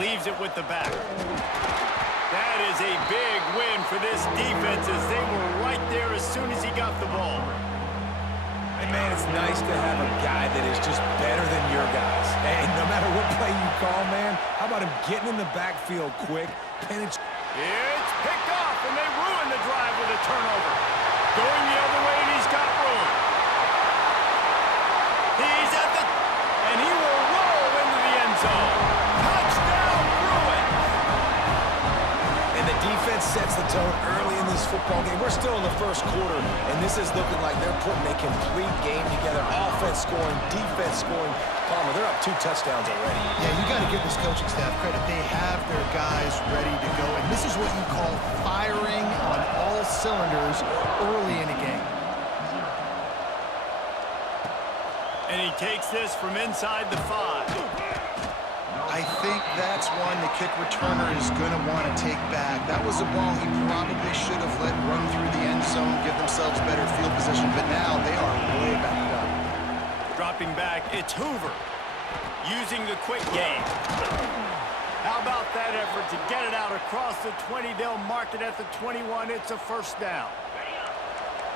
Leaves it with the back. That is a big win for this defense as they were right there as soon as he got the ball. And man, it's nice to have a guy that is just better than your guys. And no matter what play you call, man, how about him getting in the backfield quick, penetrating. It's picked off, and they ruin the drive with a turnover. Going the other way, and he's got room. He's at the... and he will roll into the end zone. Touchdown, Bruins! And the defense sets the tone early in this football game. We're still in the first quarter, and this is looking like they're putting a complete game together. Offense scoring, defense scoring. Palmer, they're up 2 touchdowns already. Yeah, you got to give this coaching staff credit. They have their guys ready to go, and this is what you call firing on all cylinders early in a game. And he takes this from inside the 5. I think that's one the kick returner is going to want to take back. That was a ball he probably should have let run through the end zone, give themselves better field position, but now they are way back up. Dropping back, it's Hoover. Using the quick game. How about that effort to get it out across the 20? They'll mark it at the 21. It's a first down.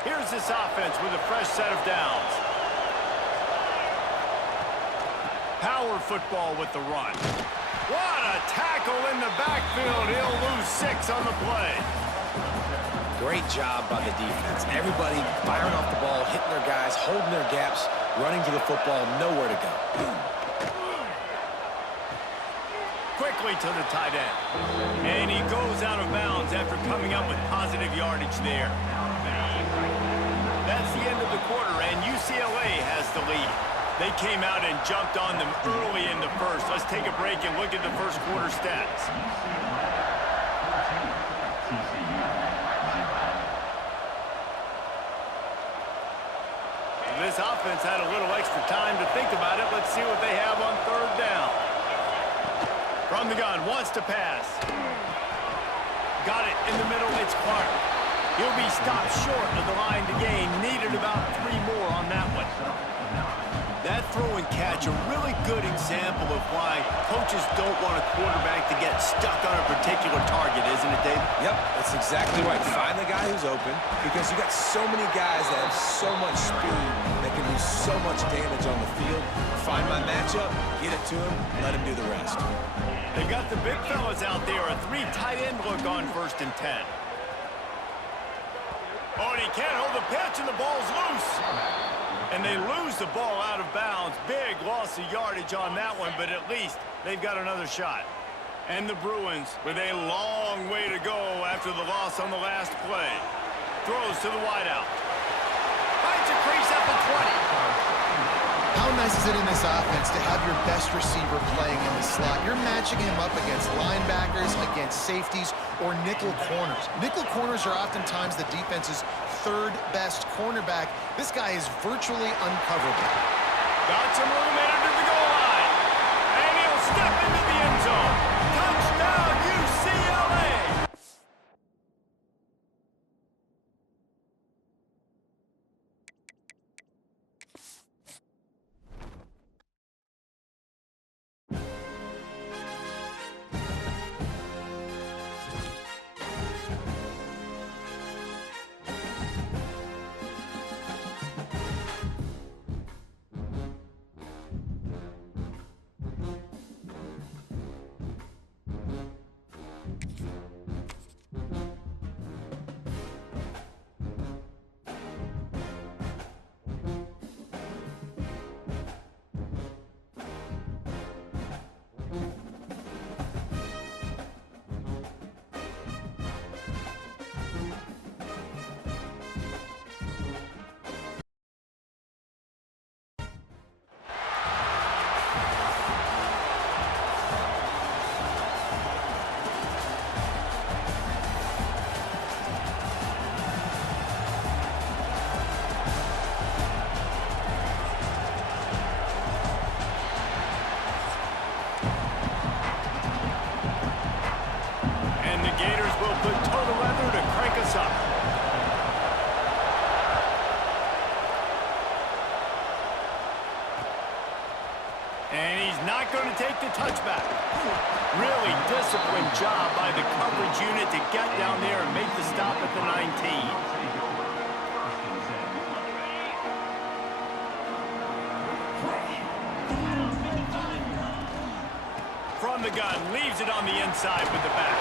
Here's this offense with a fresh set of downs. Power football with the run. What a tackle in the backfield. He'll lose 6 on the play. Great job by the defense. Everybody firing off the ball, hitting their guys, holding their gaps, running to the football, nowhere to go. Quickly to the tight end. And he goes out of bounds after coming up with positive yardage there. That's the end of the quarter, and UCLA has the lead. They came out and jumped on them early in the first. Let's take a break and look at the first quarter stats. This offense had a little extra time to think about it. Let's see what they have on 3rd down. From the gun, wants to pass. Got it in the middle, it's Clark. He'll be stopped short of the line to gain. Needed about 3 more on that one. That throw and catch, a really good example of why coaches don't want a quarterback to get stuck on a particular target, isn't it, Dave? Yep, that's exactly right. Find the guy who's open because you got so many guys that have so much speed that can do so much damage on the field. Find my matchup, get it to him, let him do the rest. They got the big fellas out there, a 3 tight end look on 1st and 10. Oh, and he can't hold the pitch, and the ball's loose. And they lose the ball out of bounds. Big loss of yardage on that one, but at least they've got another shot. And the Bruins with a long way to go after the loss on the last play. Throws to the wideout. Finds a crease at the 20. How nice is it in this offense to have your best receiver playing in the slot? You're matching him up against linebackers, against safeties, or nickel corners. Nickel corners are oftentimes the defense's 3rd best cornerback. This guy is virtually uncoverable. Got some room into the goal line. And he'll step into the end zone. Touchdown, UCLA! And he's not going to take the touchback. Really disciplined job by the coverage unit to get down there and make the stop at the 19. From the gun, leaves it on the inside with the back.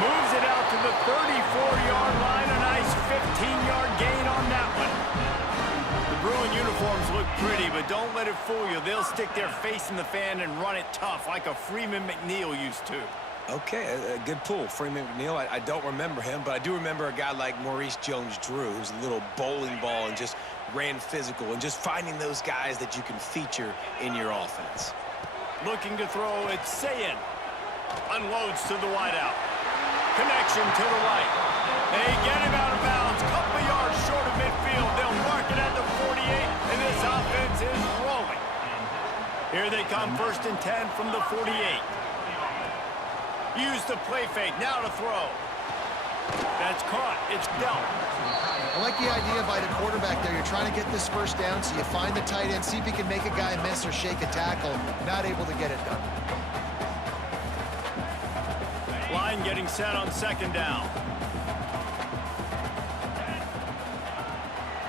Moves it out to the 34-yard line. A nice 15-yard gain on that one. The Bruin uniforms look pretty, but don't let it fool you. They'll stick their face in the fan and run it tough like a Freeman McNeil used to. Okay, a good pull. Freeman McNeil, I don't remember him, but I do remember a guy like Maurice Jones-Drew, who's a little bowling ball and just ran physical, and just finding those guys that you can feature in your offense. Looking to throw, it's Sayin. Unloads to the wideout. Connection to the right. They get him out of bounds. Couple of yards short of midfield. They'll mark it at the 48, and this offense is rolling. Here they come, 1st and 10 from the 48. Use the play fake. Now to throw. That's caught. It's dealt. I like the idea by the quarterback there. You're trying to get this first down, so you find the tight end, see if he can make a guy miss or shake a tackle. Not able to get it done. Line getting set on 2nd down.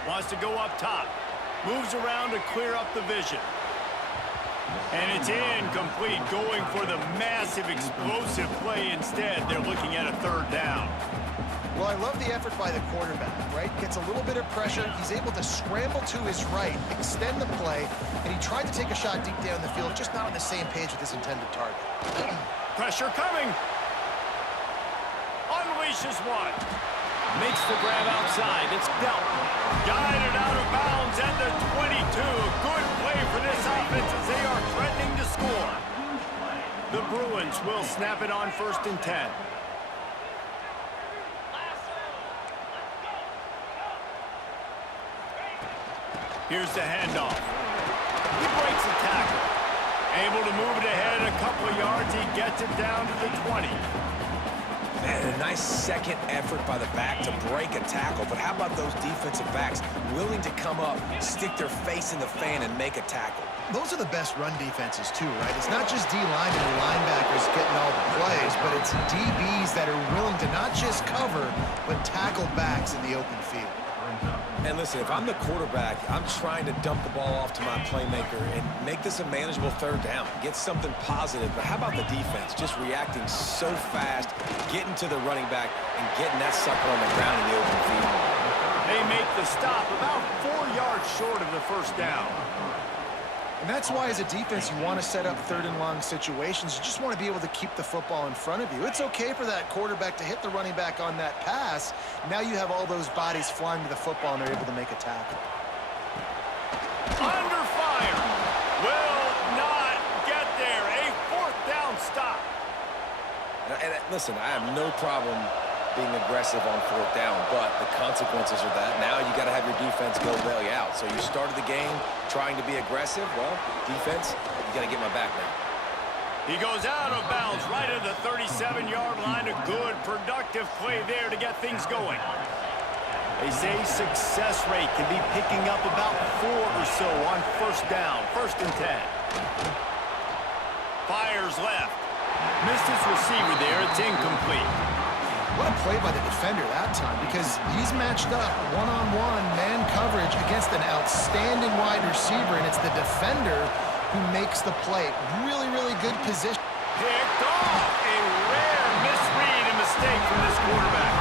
Wants to go up top. Moves around to clear up the vision. And it's incomplete, going for the massive explosive play instead. They're looking at a 3rd down. Well, I love the effort by the quarterback, right? Gets a little bit of pressure. He's able to scramble to his right, extend the play, and he tried to take a shot deep down the field, just not on the same page with his intended target. Pressure coming. Unleashes one. Makes the grab outside. It's dealt. Guided out of bounds at the 22. Good play for this offense as they are threatening to score. The Bruins will snap it on 1st and 10. Here's the handoff. He breaks the tackle. Able to move it ahead a couple of yards. He gets it down to the 20. Man, a nice second effort by the back to break a tackle. But how about those defensive backs willing to come up, stick their face in the fan, and make a tackle? Those are the best run defenses, too, right? It's not just D-linemen and linebackers getting all the plays, but it's DBs that are willing to not just cover, but tackle backs in the open field. And listen, if I'm the quarterback, I'm trying to dump the ball off to my playmaker and make this a manageable 3rd down. Get something positive. But how about the defense? Just reacting so fast, getting to the running back, and getting that sucker on the ground in the open field. They make the stop about 4 yards short of the 1st down. And that's why, as a defense, you want to set up 3rd and long situations. You just want to be able to keep the football in front of you. It's okay for that quarterback to hit the running back on that pass. Now you have all those bodies flying to the football, and they're able to make a tackle. Under fire. Will not get there. A 4th down stop. And listen, I have no problem being aggressive on 4th down, but the consequences are that now you got to have your defense go bail you out. So you started the game trying to be aggressive. Well, defense, you got to get my back now. He goes out of bounds right at the 37-yard line. A good, productive play there to get things going. They say success rate can be picking up about 4 or so on 1st down, 1st and 10. Fires left. Missed his receiver there. It's incomplete. What a play by the defender that time, because he's matched up one-on-one man coverage against an outstanding wide receiver, and it's the defender who makes the play. Really, really good position. Picked off. A rare misread and mistake from this quarterback.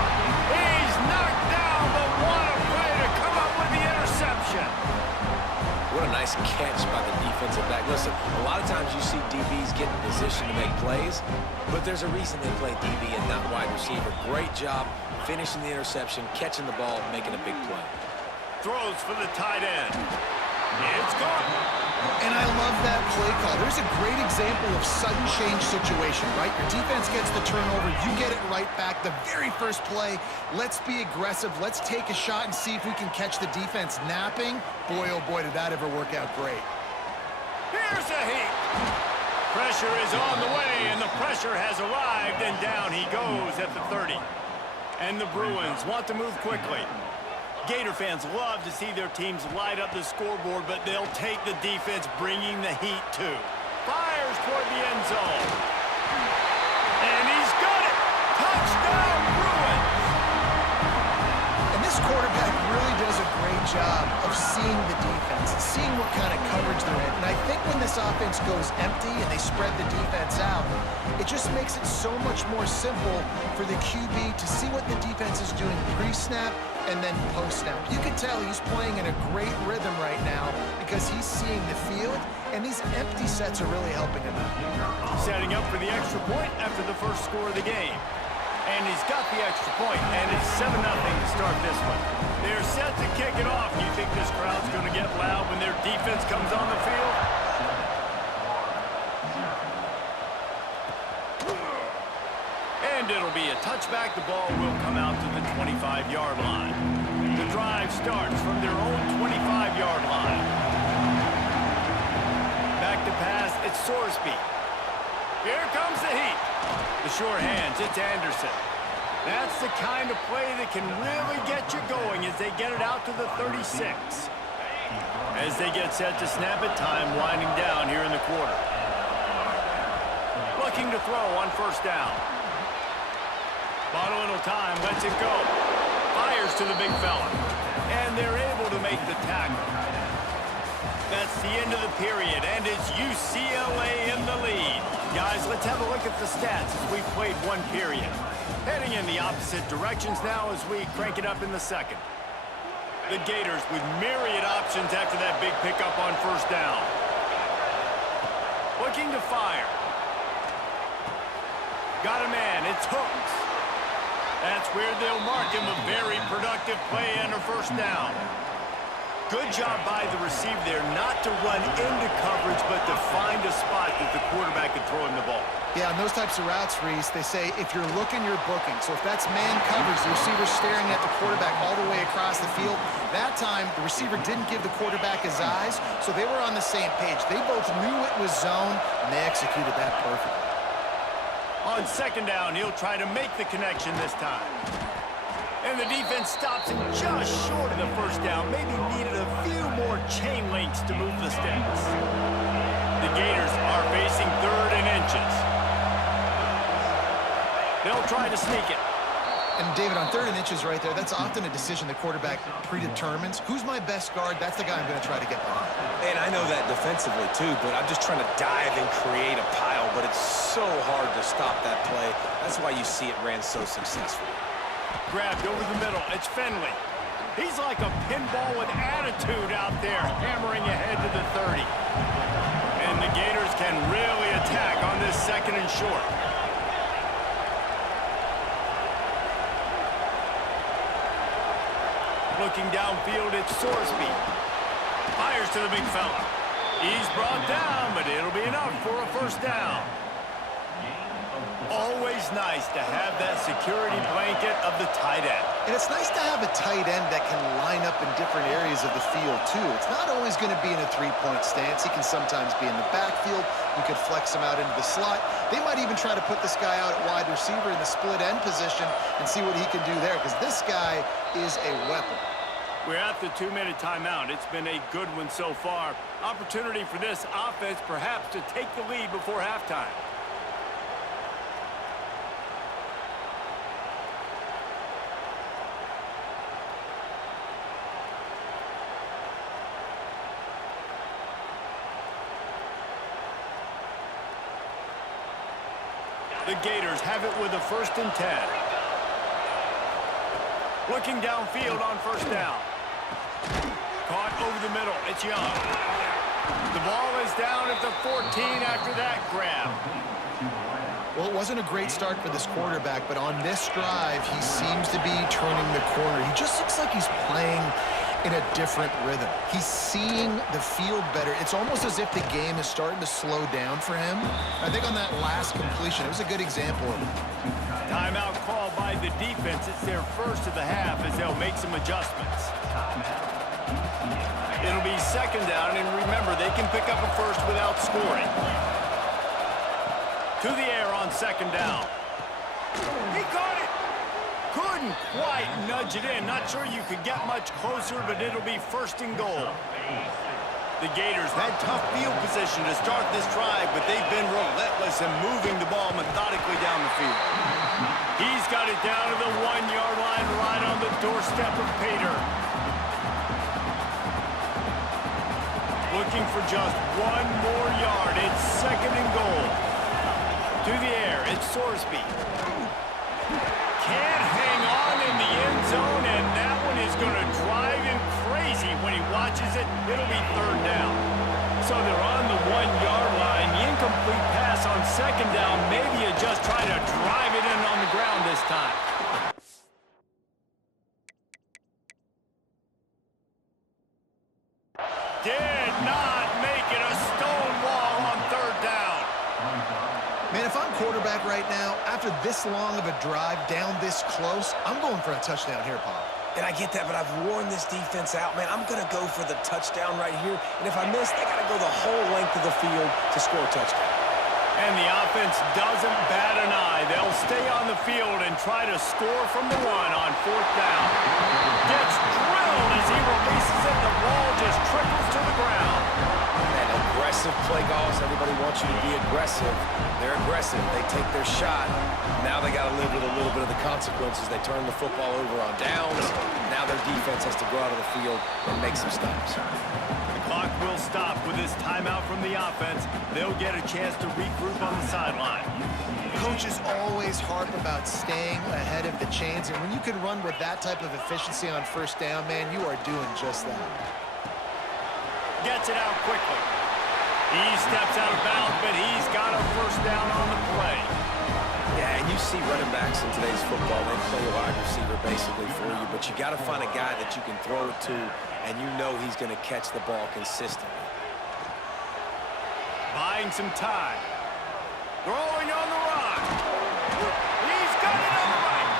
He's knocked down, but what a play to come up with the interception. What a nice catch by the defensive back. Listen, a lot of times you see DBs get in position to make plays, but there's a reason they play DB and not wide receiver. Great job finishing the interception, catching the ball, making a big play. Throws for the tight end. It's gone. And I love that play call. There's a great example of sudden change situation, right? Your defense gets the turnover, you get it right back. The very first play, let's be aggressive. Let's take a shot and see if we can catch the defense napping. Boy, oh boy, did that ever work out great. Here's a heat. Pressure is on the way, and the pressure has arrived, and down he goes at the 30. And the Bruins want to move quickly. Gator fans love to see their teams light up the scoreboard, but they'll take the defense bringing the heat too. toward the end zone. And he's got it! Touchdown, Bruins! And this quarterback really does a great job of seeing the defense, seeing what kind of coverage they're in. And I think when this offense goes empty and they spread the defense out, it just makes it so much more simple for the QB to see what the defense is doing pre-snap and then post-snap. You can tell he's playing in a great rhythm right now because he's seeing the field, and these empty sets are really helping him out. Setting up for the extra point after the first score of the game. And he's got the extra point, and it's 7-0 to start this one. They're set to kick it off. Do you think this crowd's going to get loud when their defense comes on the field? And it'll be a touchback. The ball will come out to the 25-yard line. The drive starts from their own 25-yard line. Back to pass, it's Sorsby. Here comes the heat. The sure hands, it's Anderson. That's the kind of play that can really get you going as they get it out to the 36. As they get set to snap it, time winding down here in the quarter. Looking to throw on first down. Bottle little time, lets it go. Fires to the big fella. And they're able to make the tackle. That's the end of the period, and it's UCLA in the lead. Guys, let's have a look at the stats as we've played one period. Heading in the opposite directions now as we crank it up in the second. The Gators with myriad options after that big pickup on first down. Looking to fire. Got a man, it's Hooks. That's where they'll mark him, a very productive play under first down. Good job by the receiver there, not to run into coverage, but to find a spot that the quarterback can throw him the ball. Yeah, on those types of routes, Reese, they say if you're looking, you're booking. So if that's man coverage, the receiver's staring at the quarterback all the way across the field. That time, the receiver didn't give the quarterback his eyes, so they were on the same page. They both knew it was zone, and they executed that perfectly. On second down, he'll try to make the connection this time. And the defense stops him just short of the first down. Maybe needed a few more chain links to move the sticks. The Gators are facing 3rd and inches. They'll try to sneak it. And David, on 3rd and inches right there, that's often a decision the quarterback predetermines. Who's my best guard? That's the guy I'm going to try to get behind. And I know that defensively too, but I'm just trying to dive and create a pile, but it's so hard to stop that play. That's why you see it ran so successfully. Grabbed over the middle, it's Finley. He's like a pinball with attitude out there, hammering ahead to the 30. And the Gators can really attack on this 2nd and short. Looking downfield, it's Sorsby. Fires to the big fella. He's brought down, but it'll be enough for a first down. Always nice to have that security blanket of the tight end. And it's nice to have a tight end that can line up in different areas of the field, too. It's not always going to be in a three-point stance. He can sometimes be in the backfield. You could flex him out into the slot. They might even try to put this guy out at wide receiver in the split end position and see what he can do there, because this guy is a weapon. We're at the 2-minute timeout. It's been a good one so far. Opportunity for this offense perhaps to take the lead before halftime. The Gators have it with a 1st and 10. Looking downfield on first down. Caught over the middle. It's Young. The ball is down at the 14 after that grab. Well, it wasn't a great start for this quarterback, but on this drive, he seems to be turning the corner. He just looks like he's playing in a different rhythm. He's seeing the field better. It's almost as if the game is starting to slow down for him. I think on that last completion, it was a good example of it. Timeout call by the defense. It's their first of the half as they'll make some adjustments. It'll be 2nd down, and remember, they can pick up a first without scoring. To the air on 2nd down. He caught it! Couldn't quite nudge it in. Not sure you could get much closer, but it'll be 1st and goal. The Gators had tough field position to start this drive, but they've been relentless in moving the ball methodically down the field. He's got it down to the 1-yard line right on the doorstep of Pater. Looking for just one more yard. It's 2nd and goal. To the air, it's Sorsby. Can't hang on in the end zone, and that one is going to drive him crazy when he watches it. It'll be 3rd down. So they're on the 1-yard line. The incomplete pass on 2nd down. Maybe you just try to drive it in on the ground this time. Did not make it. A stone wall on 3rd down. Man, if I'm quarterback right now, after this long of a drive down this close, I'm going for a touchdown here, Paul. And I get that, but I've worn this defense out, man. I'm going to go for the touchdown right here. And if I miss, they got to go the whole length of the field to score a touchdown. And the offense doesn't bat an eye. They'll stay on the field and try to score from the 1 on 4th down. Gets drilled as he releases it. The ball just trickles to the ground. Man, aggressive play calls. Everybody wants you to be aggressive. They're aggressive. They take their shot. Now they got to live with a little bit of the consequences. They turn the football over on downs. Now their defense has to go out of the field and make some stops. Clock will stop with this timeout from the offense. They'll get a chance to regroup on the sideline. Coaches always harp about staying ahead of the chains, and when you can run with that type of efficiency on 1st down, man, you are doing just that. Gets it out quickly. He steps out of bounds, but he's got a 1st down on the play. Yeah, and you see running backs in today's football, they play a wide receiver basically for you, but you got to find a guy that you can throw it to, and you know he's going to catch the ball consistently. Buying some time. Throwing on the run. He's got it on the right.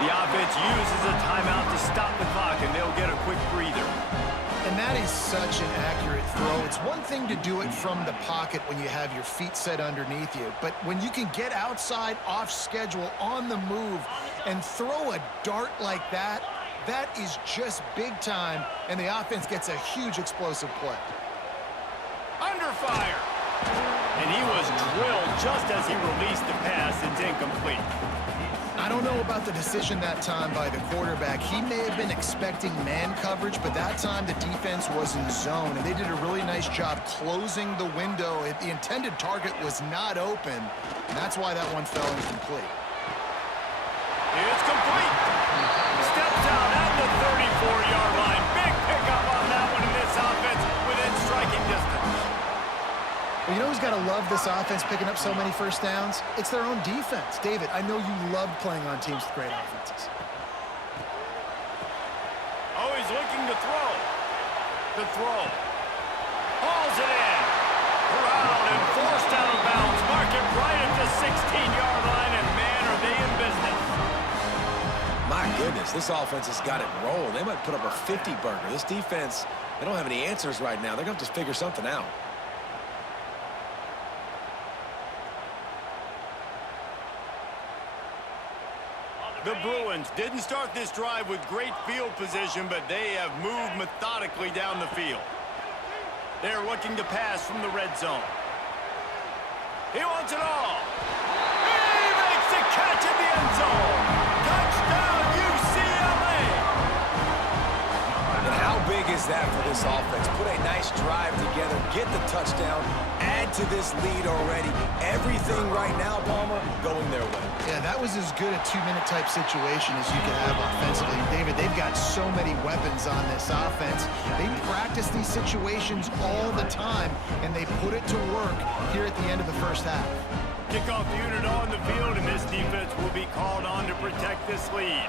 The offense uses a timeout to stop the clock, and they'll get a quick breather. And that is such an accurate throw. It's one thing to do it from the pocket when you have your feet set underneath you, but when you can get outside, off schedule, on the move, and throw a dart like that, that is just big time, and the offense gets a huge explosive play. Under fire. And he was drilled just as he released the pass. It's incomplete. I don't know about the decision that time by the quarterback. He may have been expecting man coverage, but that time the defense was in zone, and they did a really nice job closing the window. The intended target was not open, and that's why that one fell incomplete. It's complete. Steps out at the 34-yard line. Big pickup on that one in this offense within striking distance. Well, you know who's got to love this offense picking up so many 1st downs? It's their own defense. David, I know you loved playing on teams with great offenses. Oh, he's looking to throw. The throw. Hauls it in. Corralled and forced out of bounds. Mark it right at the 16-yard line, and man, are they in business. My goodness, this offense has got it rolled. They might put up a 50-burger. This defense, they don't have any answers right now. They're going to have to figure something out. The Bruins didn't start this drive with great field position, but they have moved methodically down the field. They're looking to pass from the red zone. He wants it all. He makes the catch in the end zone. Touchdown, UCLA. And how big is that for this offense? Put a nice drive together, get the touchdown, add to this lead already. Everything right now, Palmer, going their way. Yeah, that was as good a 2-minute type situation as you can have offensively. David, they've got so many weapons on this offense. They practice these situations all the time, and they put it to work here at the end of the 1st half. Kickoff unit on the field, and this defense will be called on to protect this lead.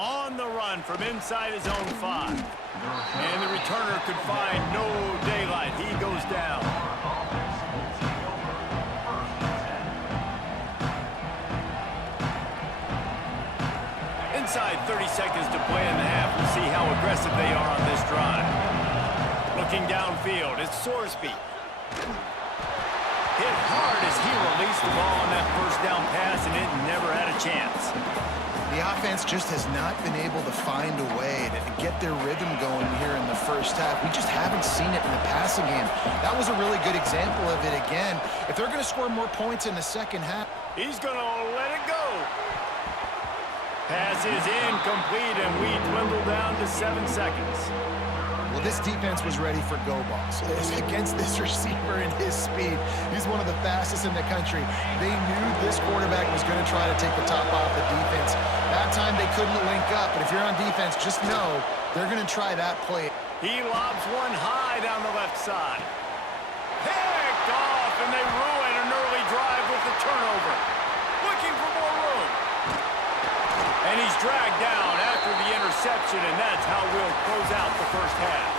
On the run from inside his own 5. And the returner could find no daylight. He goes down. Inside 30 seconds to play in the half. We'll see how aggressive they are on this drive. Looking downfield, it's Sorsby. Hit hard as he released the ball on that 1st down pass, and it never had a chance. The offense just has not been able to find a way to get their rhythm going here in the first half. We just haven't seen it in the passing game. That was a really good example of it again. If they're going to score more points in the second half. He's going to let it go. Pass is incomplete, and we dwindle down to 7 seconds. Well, this defense was ready for go balls. Against this receiver and his speed, he's one of the fastest in the country. They knew this quarterback was going to try to take the top off the defense. That time they couldn't link up, but if you're on defense, just know they're going to try that play. He lobs one high down the left side. Picked off, and they ruin an early drive with the turnover. Looking for more room. And he's dragged down after the interception, and that's how we'll close out the first half.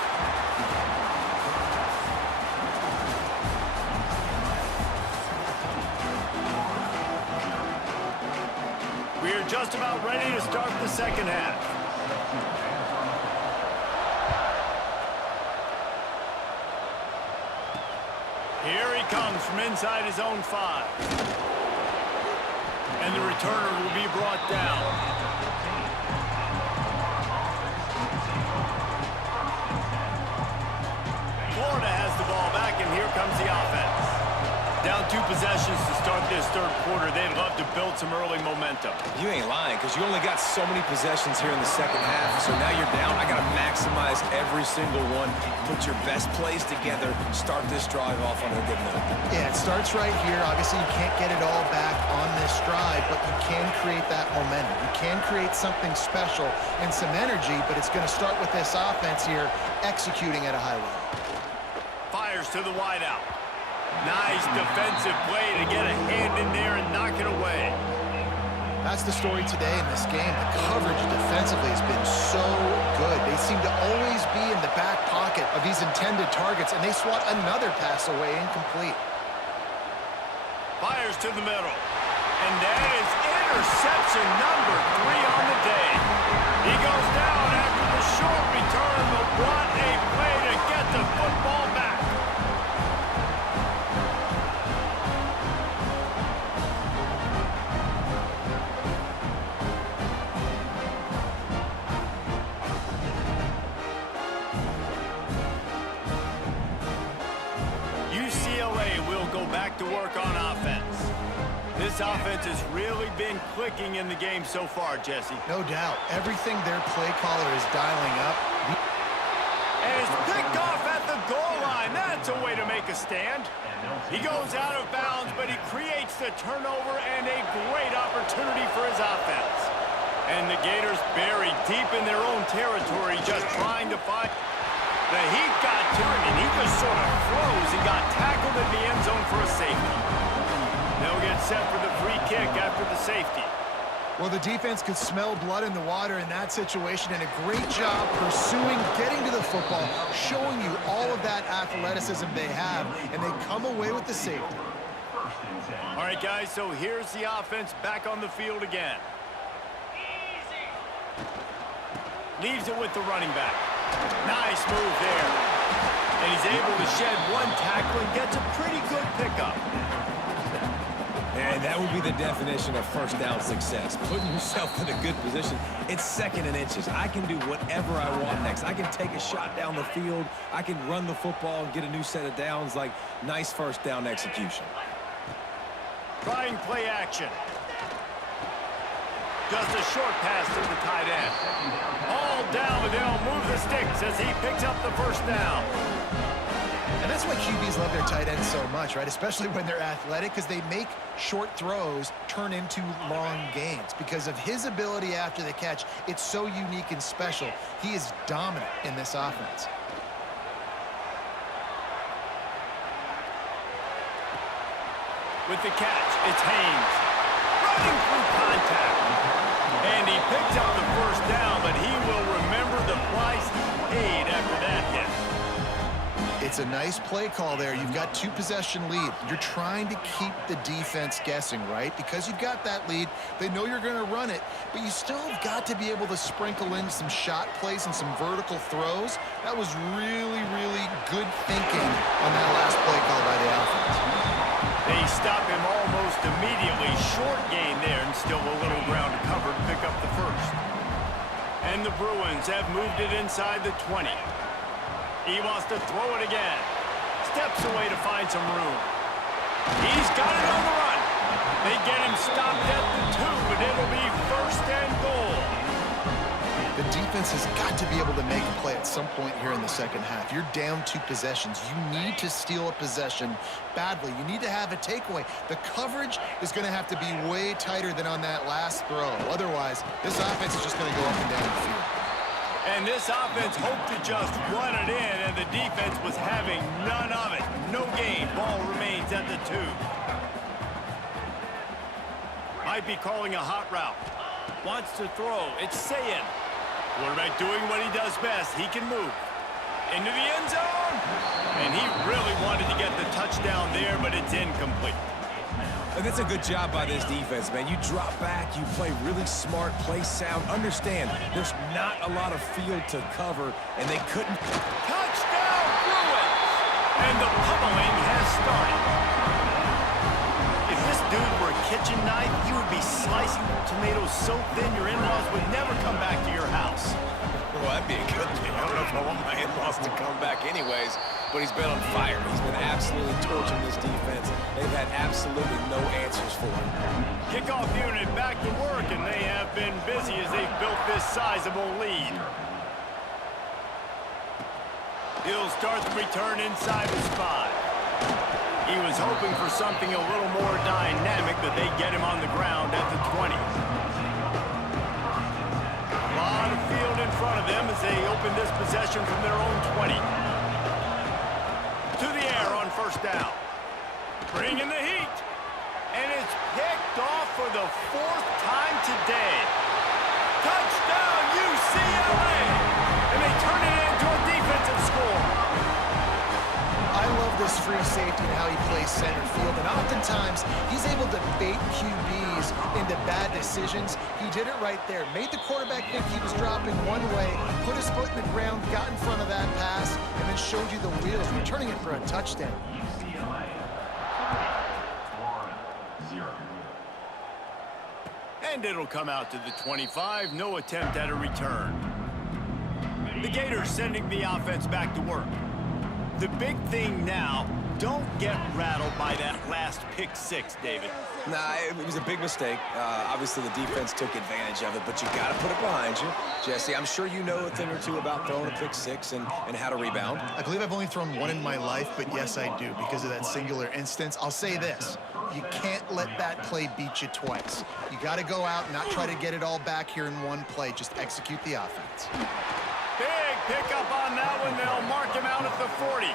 We're just about ready to start the second half. Here he comes from inside his own 5. And the returner will be brought down. Florida has the ball back, and here comes the offense. Down 2 possessions to start this third quarter. They'd love to build some early momentum. You ain't lying, because you only got so many possessions here in the second half. So now you're down. I got to maximize every single one. Put your best plays together. Start this drive off on a good note. Yeah, it starts right here. Obviously, you can't get it all back on this drive, but you can create that momentum. You can create something special and some energy, but it's going to start with this offense here executing at a high level. Fires to the wideout. Nice defensive play to get a hand in there and knock it away. That's the story today in this game. The coverage defensively has been so good. They seem to always be in the back pocket of these intended targets, and they swat another pass away incomplete. Fires to the middle. And that is interception number 3 on the day. He goes down after the short return, but what a play to get the football back. UCLA will go back to work on offense. This offense has really been clicking in the game so far, Jesse. No doubt. Everything their play caller is dialing up. And it's picked off at the goal line. That's a way to make a stand. He goes out of bounds, but he creates the turnover and a great opportunity for his offense. And the Gators buried deep in their own territory, just trying to find... The heat got to him, and he just sort of froze and got tackled in the end zone for a safety. They'll get set for the free kick after the safety. Well, the defense could smell blood in the water in that situation, and a great job pursuing, getting to the football, showing you all of that athleticism they have, and they come away with the safety. All right, guys, so here's the offense back on the field again. Leaves it with the running back. Nice move there. And he's able to shed one tackle and gets a pretty good pickup. And that would be the definition of first down success. Putting yourself in a good position. It's 2nd and inches. I can do whatever I want next. I can take a shot down the field. I can run the football and get a new set of downs. Like, nice first down execution. Trying play action. Just a short pass to the tight end. All down, but they'll move the sticks as he picks up the first down. And that's why QBs love their tight ends so much, right? Especially when they're athletic, because they make short throws turn into long gains. Because of his ability after the catch, it's so unique and special. He is dominant in this offense. With the catch, it's Haynes. Running through contact. And he picks up the first down, but he will remember the price he paid after that hit. It's a nice play call there. You've got 2-possession lead. You're trying to keep the defense guessing, right? Because you've got that lead, they know you're going to run it, but you still have got to be able to sprinkle in some shot plays and some vertical throws. That was really, really good thinking on that last play call by the offense. They They stop him almost immediately. Short gain there, and still a little ground to cover to pick up the first. And the Bruins have moved it inside the 20. He wants to throw it again. Steps away to find some room. He's got it on the run. They get him stopped at the 2, but it'll be first and goal. The defense has got to be able to make a play at some point here in the second half. You're down 2 possessions. You need to steal a possession badly. You need to have a takeaway. The coverage is going to have to be way tighter than on that last throw. Otherwise, this offense is just going to go up and down the field. And this offense hoped to just run it in, and the defense was having none of it. No gain. Ball remains at the 2. Might be calling a hot route. Wants to throw. It's Sayin. Quarterback doing what he does best. He can move. Into the end zone. And he really wanted to get the touchdown there, but it's incomplete. And that's a good job by this defense, man. You drop back, you play really smart, play sound. Understand, there's not a lot of field to cover, and they couldn't. Touchdown, Bruins! And the pummeling has started. If this dude were a kitchen knife, he would be slicing tomatoes so thin your in-laws would never come back to your house. Well, that'd be a good thing. I don't know if I want my in-laws to come back anyways, but he's been on fire. He's been absolutely torching this defense. They've had absolutely no answers for him. Kickoff unit back to work, and they have been busy as they've built this sizable lead. He'll start the return inside the spot. He was hoping for something a little more dynamic, but they get him on the ground at the 20. A lot of field in front of them as they open this possession from their own 20. To the air on first down. Bringing the heat. And it's picked off for the 4th time today. Touchdown, UCLA! And they turn it into a defensive score. I love this free safety and how he plays center field, and oftentimes he's able to bait QBs into bad decisions. He did it right there. Made the quarterback think he was dropping one way, put his foot in the ground, got in front of that pass, and then showed you the wheels, returning it for a touchdown. And it'll come out to the 25. No attempt at a return. The Gators sending the offense back to work. The big thing now, don't get rattled by that last pick 6, David. Nah, it was a big mistake. Obviously, the defense took advantage of it, but you got to put it behind you. Jesse, I'm sure you know a thing or two about throwing a pick 6 and how to rebound. I believe I've only thrown one in my life, but yes, I do, because of that singular instance. I'll say this. You can't let that play beat you twice. You got to go out and not try to get it all back here in one play. Just execute the offense. Big pickup on that one. They'll mark him out at the 40.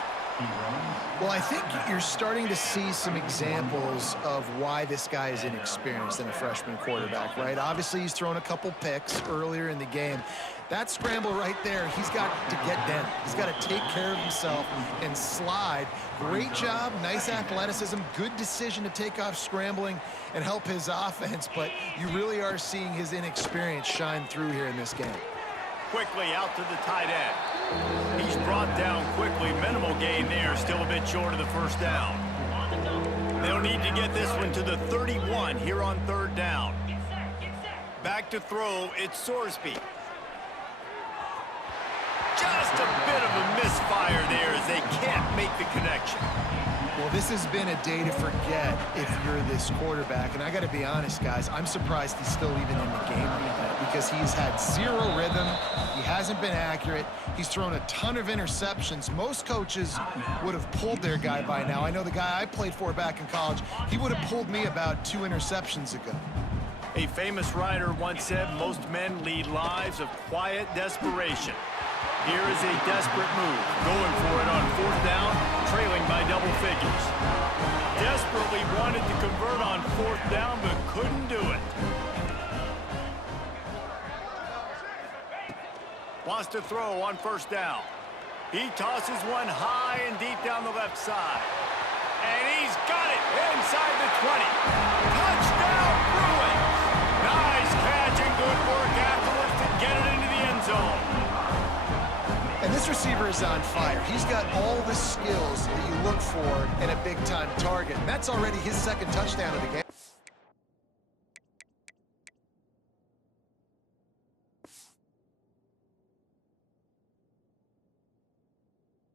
Well, I think you're starting to see some examples of why this guy is inexperienced in a freshman quarterback, right? Obviously, he's thrown a couple picks earlier in the game. That scramble right there, he's got to get down. He's got to take care of himself and slide. Great job, nice athleticism, good decision to take off scrambling and help his offense, but you really are seeing his inexperience shine through here in this game. Quickly out to the tight end. He's brought down quickly. Minimal gain there, still a bit short of the first down. They'll need to get this one to the 31 here on 3rd down. Back to throw, it's Sorsby. Just a bit of a misfire there as they can't make the connection. Well, this has been a day to forget if you're this quarterback. And I got to be honest, guys, I'm surprised he's still even in the game because he's had zero rhythm. He hasn't been accurate. He's thrown a ton of interceptions. Most coaches would have pulled their guy by now. I know the guy I played for back in college, he would have pulled me about 2 interceptions ago. A famous writer once said, most men lead lives of quiet desperation. Here is a desperate move, going for it on 4th down, trailing by double figures. Desperately wanted to convert on 4th down, but couldn't do it. Wants to throw on 1st down. He tosses one high and deep down the left side. And he's got it inside the 20. Touchdown, Bruins! Nice catch and good work afterwards to get it into the end zone. And And this receiver is on fire. He's got all the skills that you look for in a big-time target. And that's already his second touchdown of the game.